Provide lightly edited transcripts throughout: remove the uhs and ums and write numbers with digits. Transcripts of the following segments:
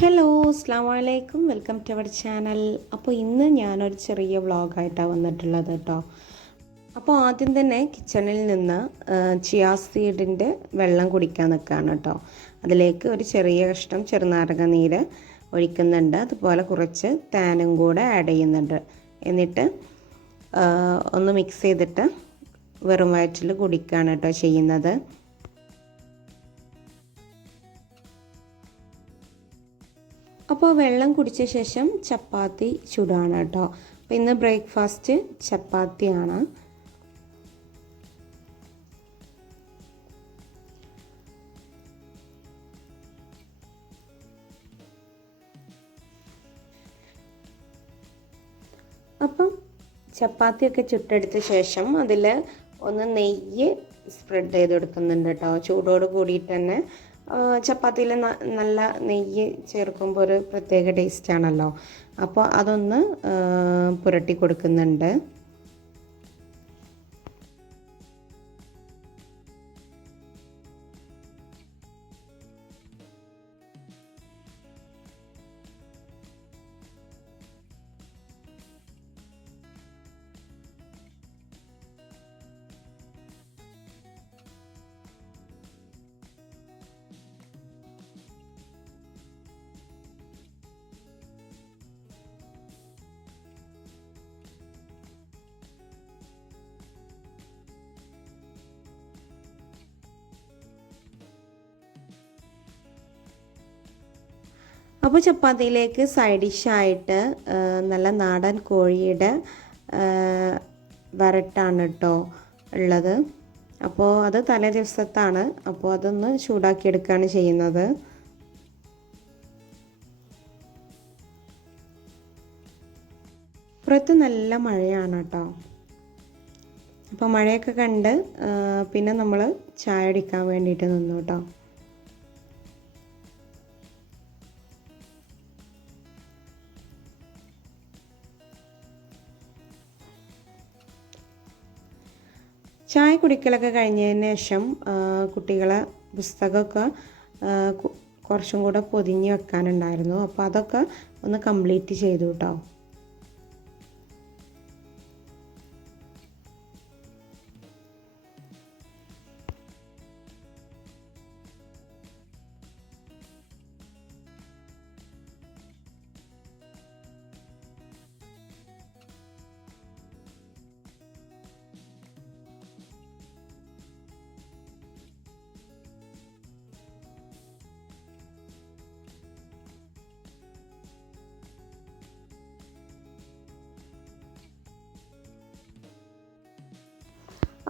Hello അസ്സാം വലൈക്കും welcome to our channel. അപ്പോൾ ഇന്ന് ഞാനൊരു ചെറിയ വ്ളോഗായിട്ടാണ് വന്നിട്ടുള്ളത് കേട്ടോ. അപ്പോൾ ആദ്യം തന്നെ കിച്ചണിൽ നിന്ന് ചിയാ സീഡിൻ്റെ വെള്ളം കുടിക്കാൻ നിൽക്കുകയാണ് കേട്ടോ. അതിലേക്ക് ഒരു ചെറിയ കഷ്ണം ചെറുനാരങ്ങ നീര് ഒഴിക്കുന്നുണ്ട്, അതുപോലെ കുറച്ച് തേനും കൂടെ ആഡ് ചെയ്യുന്നുണ്ട്. എന്നിട്ട് ഒന്ന് മിക്സ് ചെയ്തിട്ട് വെറും വയറ്റിൽ കുടിക്കുകയാണ് കേട്ടോ ചെയ്യുന്നത്. അപ്പോൾ വെള്ളം കുടിച്ച ശേഷം ചപ്പാത്തി ചുടാണ് കേട്ടോ. അപ്പോൾ ഇന്ന് ബ്രേക്ക്ഫാസ്റ്റ് ചപ്പാത്തിയാണ്. അപ്പം ചപ്പാത്തിയൊക്കെ ചുട്ടെടുത്ത ശേഷം അതിൽ ഒന്ന് നെയ്യ് സ്പ്രെഡ് ചെയ്ത് കൊടുക്കുന്നുണ്ട് കേട്ടോ. ചൂടോട് കൂടിയിട്ട് തന്നെ ചപ്പാത്തിയിൽ നല്ല നെയ്യ് ചേർക്കുമ്പോൾ ഒരു പ്രത്യേക ടേസ്റ്റാണല്ലോ. അപ്പോൾ അതൊന്ന് പുരട്ടി കൊടുക്കുന്നുണ്ട്. അപ്പോൾ ചപ്പാത്തിയിലേക്ക് സൈഡ് ഡിഷായിട്ട് നല്ല നാടൻ കോഴിയുടെ വരട്ടാണ് കേട്ടോ ഉള്ളത്. അപ്പോൾ അത് തലേ ദിവസത്താണ്. അപ്പോൾ അതൊന്ന് ചൂടാക്കിയെടുക്കുകയാണ് ചെയ്യുന്നത്. പുറത്ത് നല്ല മഴയാണ് കേട്ടോ. അപ്പോൾ മഴയൊക്കെ കണ്ട് പിന്നെ നമ്മൾ ചായ കുടിക്കാൻ വേണ്ടിയിട്ട് നിന്നു കേട്ടോ. ചായ കുടിക്കലൊക്കെ കഴിഞ്ഞതിന് ശേഷം കുട്ടികളെ പുസ്തകമൊക്കെ കുറച്ചും കൂടെ പൊതിഞ്ഞ് വെക്കാനുണ്ടായിരുന്നു. അപ്പോൾ അതൊക്കെ ഒന്ന് കംപ്ലീറ്റ് ചെയ്തു കേട്ടോ.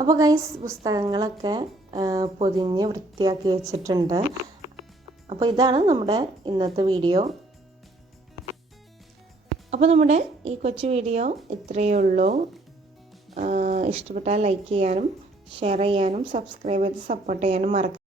അപ്പോൾ ഗൈസ് പുസ്തകങ്ങളൊക്കെ പൊതിഞ്ഞ് വൃത്തിയാക്കി വെച്ചിട്ടുണ്ട്. അപ്പോൾ ഇതാണ് നമ്മുടെ ഇന്നത്തെ വീഡിയോ. അപ്പോൾ നമ്മുടെ ഈ കൊച്ചു വീഡിയോ ഇത്രയേ ഉള്ളൂ. ഇഷ്ടപ്പെട്ടാൽ ലൈക്ക് ചെയ്യാനും ഷെയർ ചെയ്യാനും സബ്സ്ക്രൈബ് ചെയ്ത് സപ്പോർട്ട് ചെയ്യാനും മറക്കരുത്.